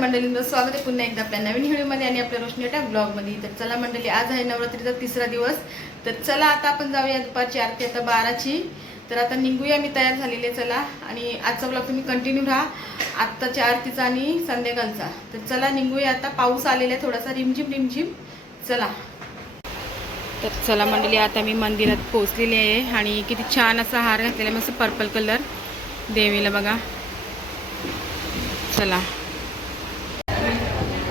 मंडळींचं स्वागत आहे पुन्हा एकदा आपल्या नवीन व्हिडिओमध्ये आणि आपल्या रोशनी अटॅक ब्लॉगमध्ये. तर चला मंडळी आज आहे नवरात्रीचा तिसरा दिवस. तर चला आता आपण जाऊया दुपारची आरती आता बाराची. तर आता निघूया मी तयार झालेले चला. आणि आजचा ब्लॉग तुम्ही कंटिन्यू राहा आत्ताच्या आरतीचा आणि संध्याकाळचा. तर चला निघूया आता पाऊस आलेला आहे थोडासा रिमझिम रिमझिम. चला. तर चला मंडळी आता मी मंदिरात पोहोचलेली आहे आणि किती छान असा हार घातलेला आहे, मस्त पर्पल कलर देवीला बघा. चला.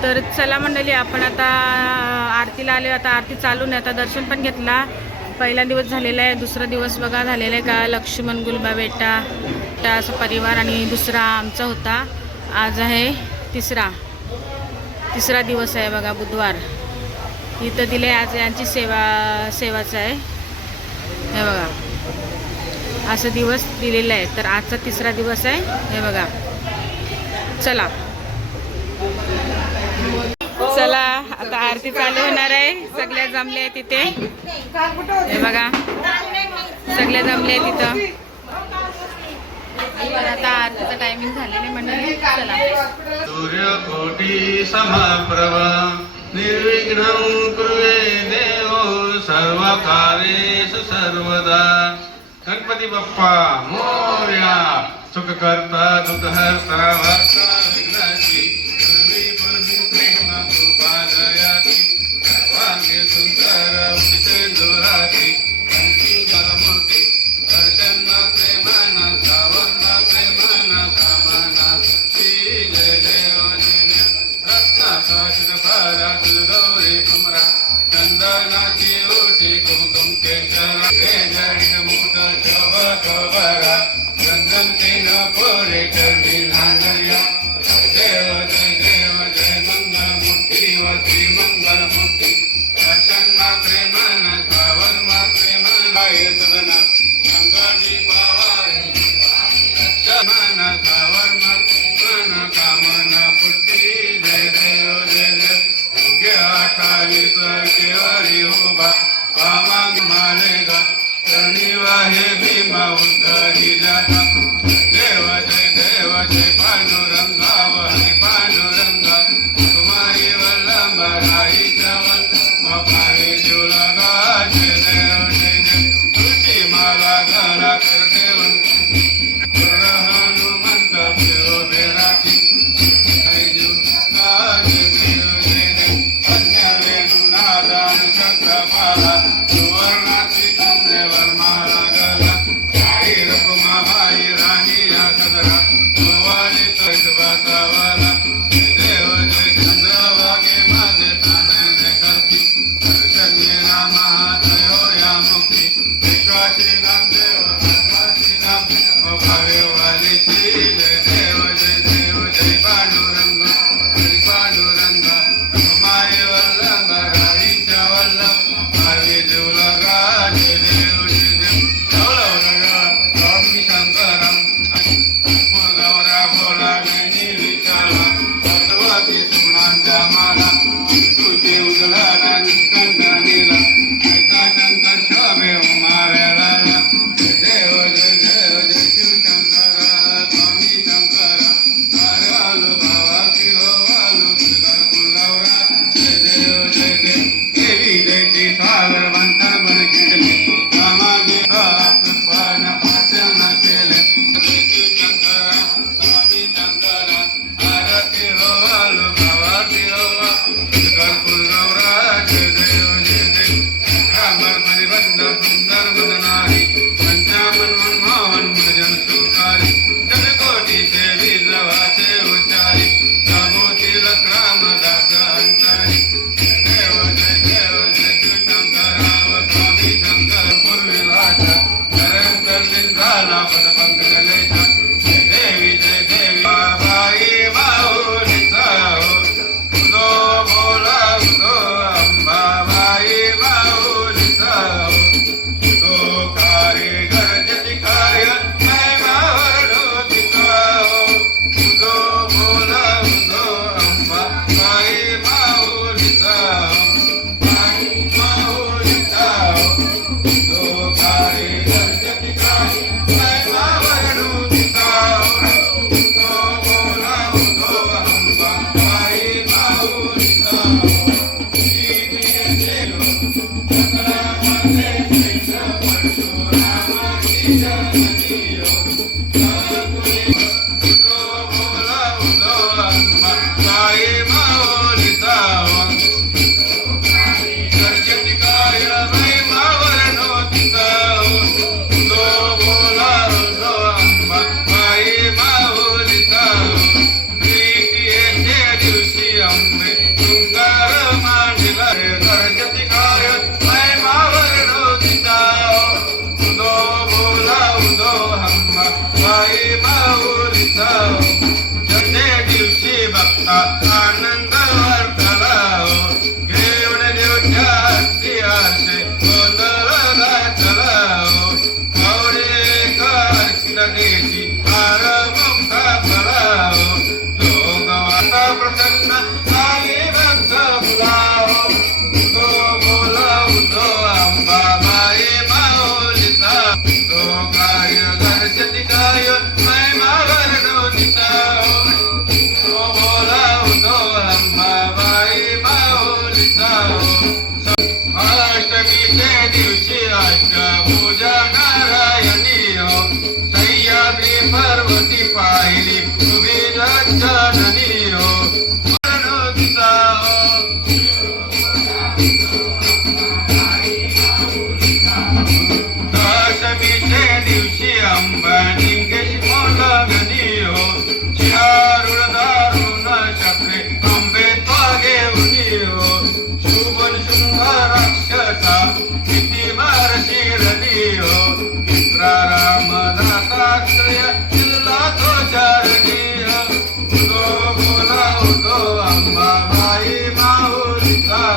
तर चला मंडळी आपण आता आरतीला आलो आता आरती चालू नाही आता दर्शन पण घेतला. पहिला दिवस झालेला आहे दुसरा दिवस बघा झालेला आहे का? लक्ष्मण गुलबा बेटा असं असा परिवार आणि दुसरा आमचा होता. आज आहे तिसरा. तिसरा दिवस आहे बघा बुधवार. इथं दिले आज यांची सेवा सेवाचं आहे. हे बघा. असं दिवस दिलेला आहे. तर आजचा तिसरा दिवस आहे. हे बघा. चला. चला आता आरती चालू होणार आहे. सगळ्या जमले आहे तिथे हे बघा. सगळे जमले आहे तिथं आता आरतीचं टायमिंग झालेलं मंडळी. चला. सूर्यकोटि समप्रभ निर्विघ्नं कुर्वे सर्व सर्वकार्येषु सर्वदा. गणपती बाप्पा मोर्या सुखकर्ता दुःखहर्ता Radhe Sunandamara Ah.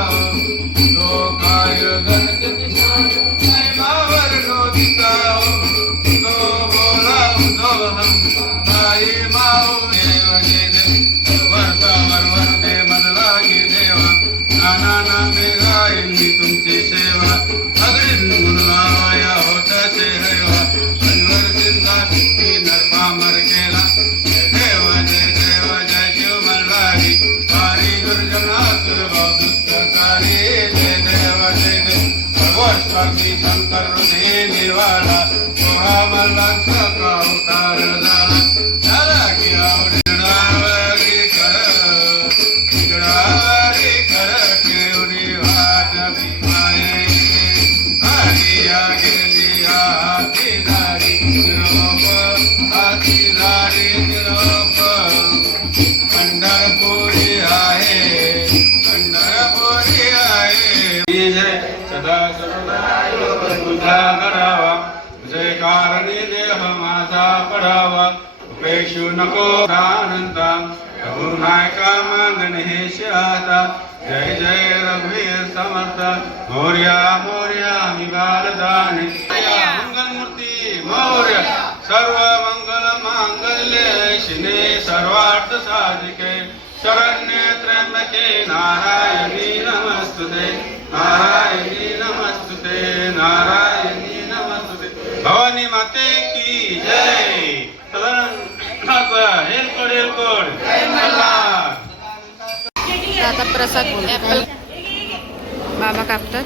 उपेक्षू नको आनंदा रघुनायका मागण हे आता जय जय रघुवीर समर्थ. मोर्या मोर्या मी बालदाने. मंगलमूर्ती मौर्य. सर्व मंगल मांगल्य शिने सर्वार्थ साधिके. शरण्य त्र्यंबके नारायणी नमस्तुते. नारायणी नमस्तुते नारायणी नमस्तुते. भवानी माते की जय. सदन आता प्रसाद ऍपल बाबा कापतात.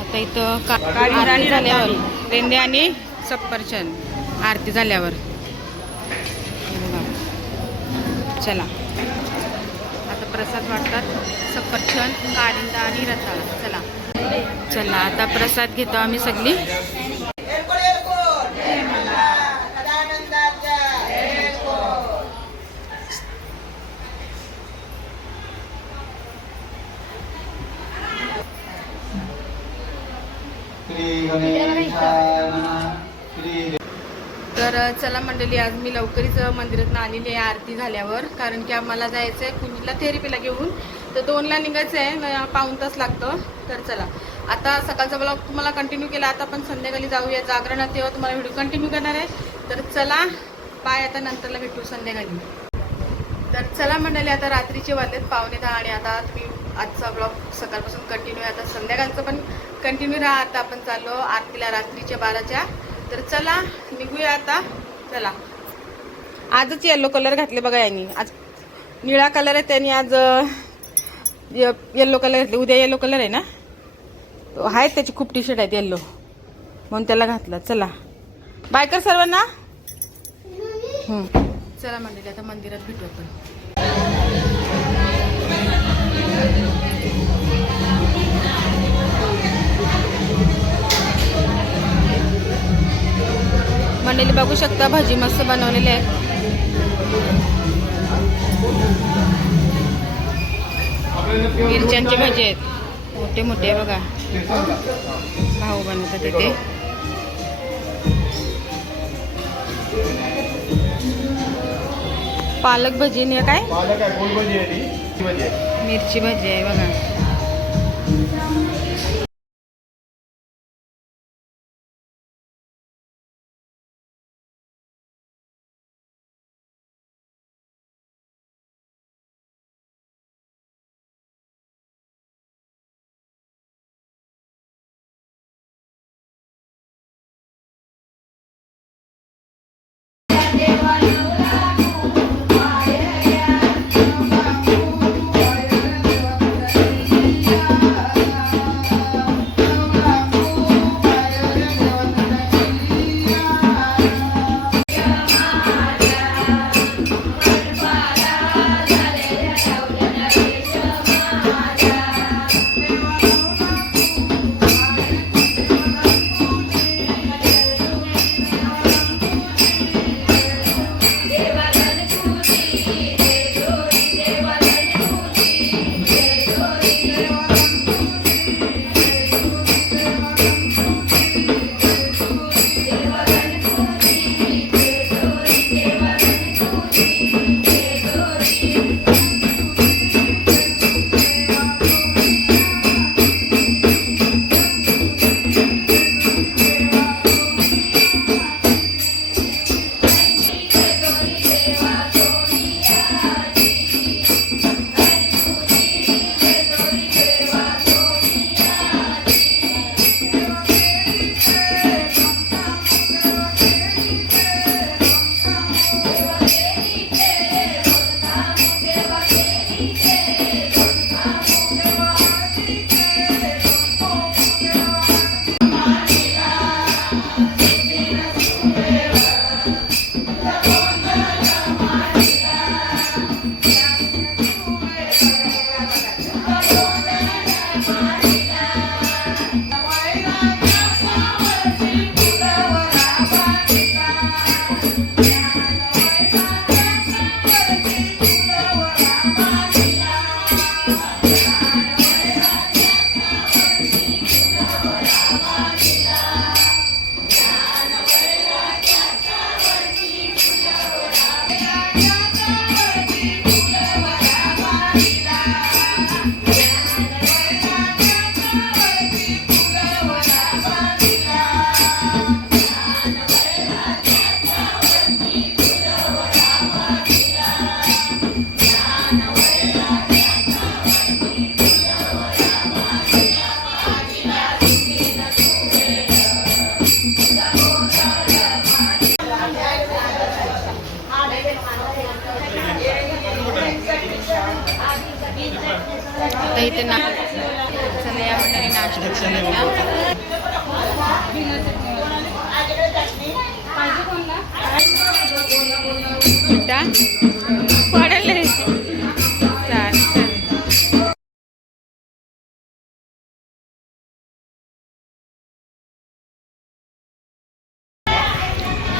आता इथं का- आरती झाल्यावर. रेंदे आणि सफरचंद. आरती झाल्यावर. चला. आता प्रसाद वाटतात. सफरचंद कारिंदा आणि रताळा. चला. चला आता प्रसाद घेतो आम्ही सगळी एलकोड एलकोड जय मल्हार सदानंदाच्या एलकोड श्री गणेशाय नमः श्री तर चला मंडळी आज मी लवकरच मंदिरातनं आलेली आहे आरती झाल्यावर. कारण की आम्हाला जायचं आहे कुंजीला थेरपीला घेऊन. तर दोनला निघायचं आहे पाऊन पाऊण तास लागतं. तर चला. आता सकाळचा ब्लॉग तुम्हाला कंटिन्यू केला. आता आपण संध्याकाळी जाऊया. जागरणात तेव्हा तुम्हाला व्हिडिओ कंटिन्यू करणार आहे. तर चला. बाय आता नंतरला भेटू संध्याकाळी. तर चला मंडळी आता रात्रीचे वाजलेत पावणे दहा आणि आता तुम्ही आजचा ब्लॉग सकाळपासून कंटिन्यू आहे. आता संध्याकाळचं पण कंटिन्यू राहा. आता आपण चाललो आरतीला रात्रीच्या बाराच्या. तर चला निघूया आता. चला. आजच येल्लो कलर घातले बघा यांनी. आज निळा कलर आहे त्यांनी आज येल्लो कलर घातले. उद्या येल्लो कलर आहे ना? तो आहेत त्याची खूप टी शर्ट आहेत येल्लो म्हणून त्याला घातला. चला. बाय कर सर्वांना. चला मंडळी आता मंदिरात भेटू आपण. मंडळी बघू शकता भाजी मस्त बनवलेली आहे. मिरच्यांचे भजी आहेत. मोठे मोठे बघा. भाऊ बनवतात तिथे पालक भजी आणि काय? मिरची भजी आहे बघा.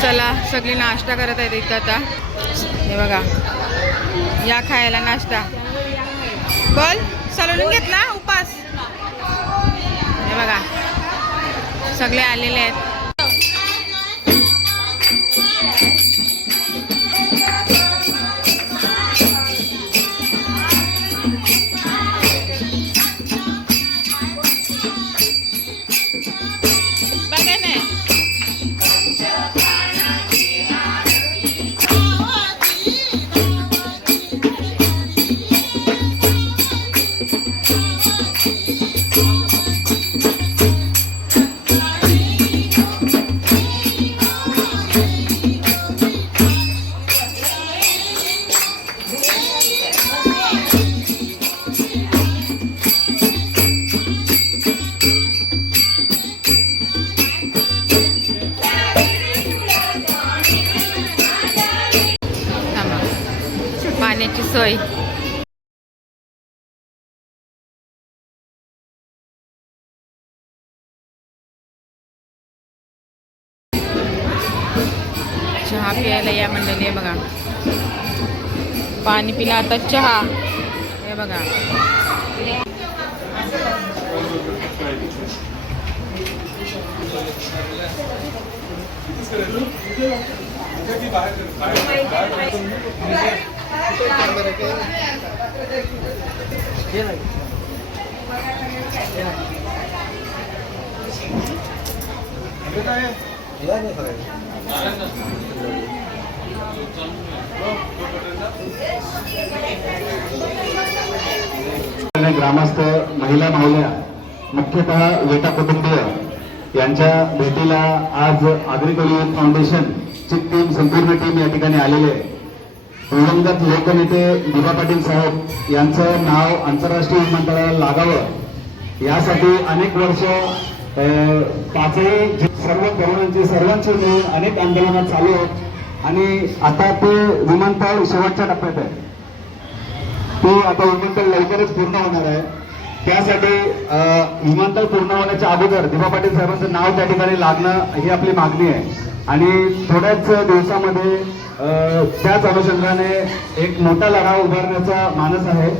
चला सगळी नाश्ता करत आहेत इथं आता. हे बघा या खायला नाश्ता. बोल सलून घेतला उपास. हे बघा सगळे आलेले आहेत. आता चहा. हे बघा. ग्रामस्थ महिला मावल्या मुख्यतः वेटा कुटुंबीय यांच्या भेटीला आज आग्रिकल फाउंडेशन ची टीम संपूर्ण टीम या ठिकाणी आलेली आहे. दिवंगत लोकनेते दिबा पाटील साहेब यांचं नाव आंतरराष्ट्रीय विमानतळाला लागावं. यासाठी अनेक वर्ष पाचही सर्व तरुणांची सर्वांची मिळून अनेक आंदोलनं चालू आहेत. आणि आता ते विमानतळ शेवटच्या टप्प्यात आहे. तो आता विमानतळ लवकरच पूर्ण होणार आहे. त्यासाठी विमानतळ पूर्ण होण्याच्या अगोदर दिवा पाटील साहेबांचं नाव त्या ठिकाणी लागणं ही आपली मागणी आहे. आणि थोड्याच दिवसामध्ये त्याच अनुषंगाने एक मोठा लढा उभारण्याचा मानस आहे.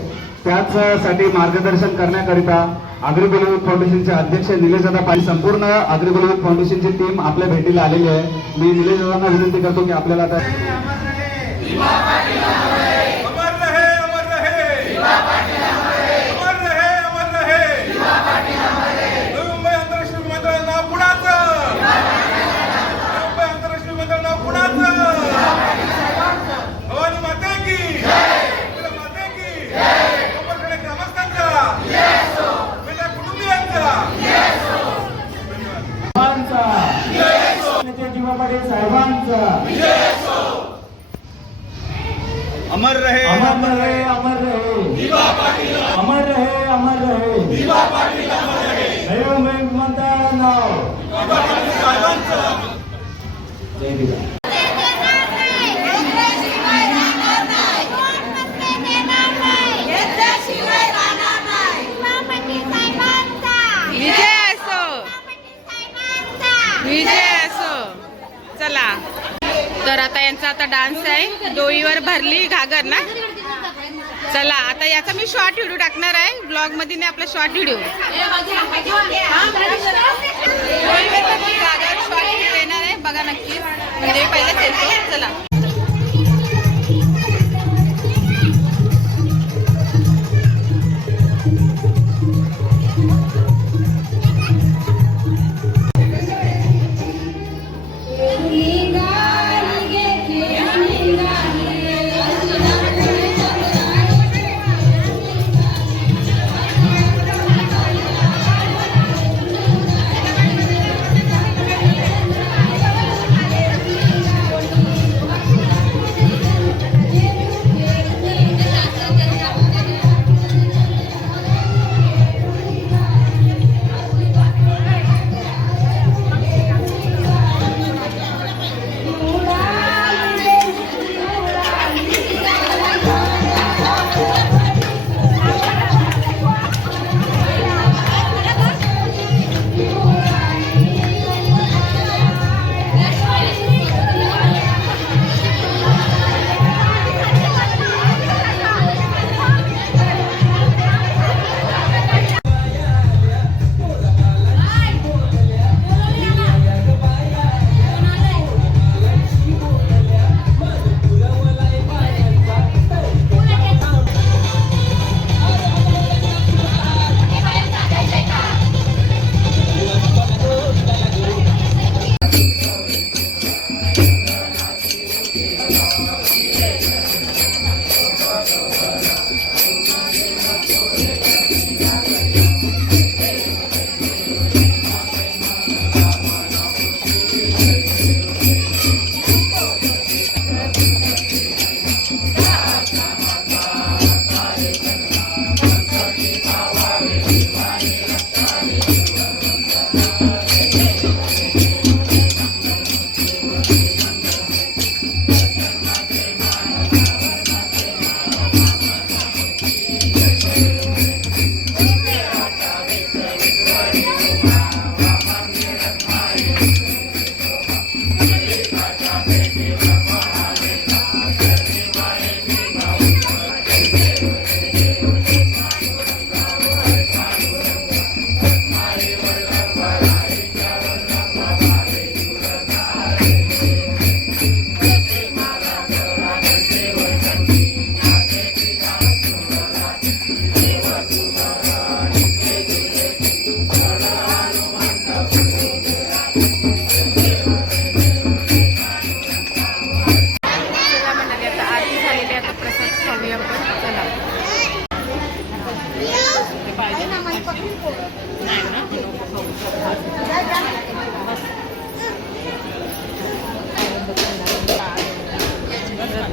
त्याचसाठी मार्गदर्शन करण्याकरिता अग्रिबुलविक फाउंडेशनचे अध्यक्ष निलेशदादा पाटील. संपूर्ण अग्रिबुलविक फाउंडेशनची टीम आपल्या भेटीला आलेली आहे. मी निलेश दादांना विनंती करतो की आपल्याला आता अमर रहे अमर रहे अमर रहे अमर रहे नवी मुंबई आंतरराष्ट्रीय विमानतळ नाव कुणाचं नवी मुंबई आंतरराष्ट्रीय विमानतळ नाव कुणाचं भवानी माते की आपल्या माते की कोपरखेडे ग्रामस्थांचा बेटा कुटुंबियांचा साहेबांचा पाटील साहेबांचा. अमर रहे अमर रहे अमर रहे. अमर रहे अमर रहे. नवी मुंबई विमानतळ नाव भरली ना? चला आता याचा मी शॉर्ट व्हिडिओ टाकणार आहे. ब्लॉगमध्ये नाही आपला शॉर्ट व्हिडिओ शॉर्ट व्हिडिओ येणार आहे बघा नक्की. म्हणजे पहिलेच येतो चला.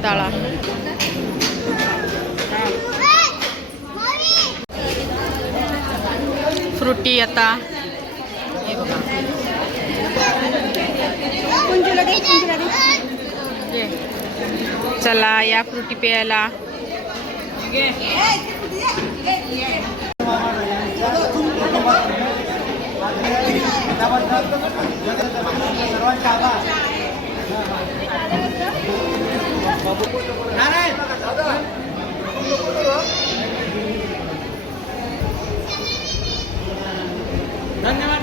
रताळा फ्रुटी आता. हे बघा. चला या फ्रुटी प्यायला. सर्वांचे ধন্যবাদ